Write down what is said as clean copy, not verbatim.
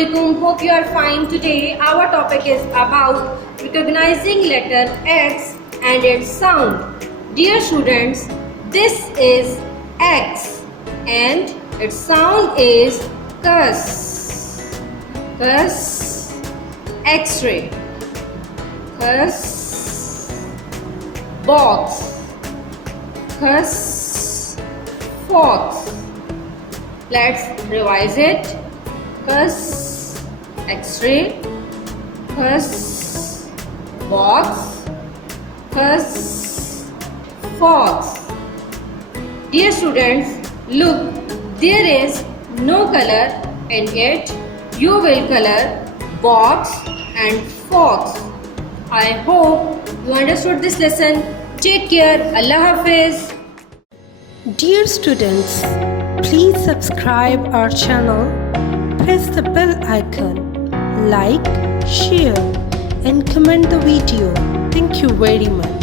Assalamualaikum. Hope you are fine. Today our topic is about recognizing letter X and its sound. Dear students, this is X and its sound is cus. Cus. X-ray. Cus. Box. Cus. Fox. Let's revise it. Cus, X-ray, cus, box, cus, fox. Dear students, look, there is no color and yet you will color box and fox. I hope you understood this lesson. Take care. Allah Hafiz. Dear students, please subscribe our channel, press the bell icon, like, share and comment the video. Thank you very much.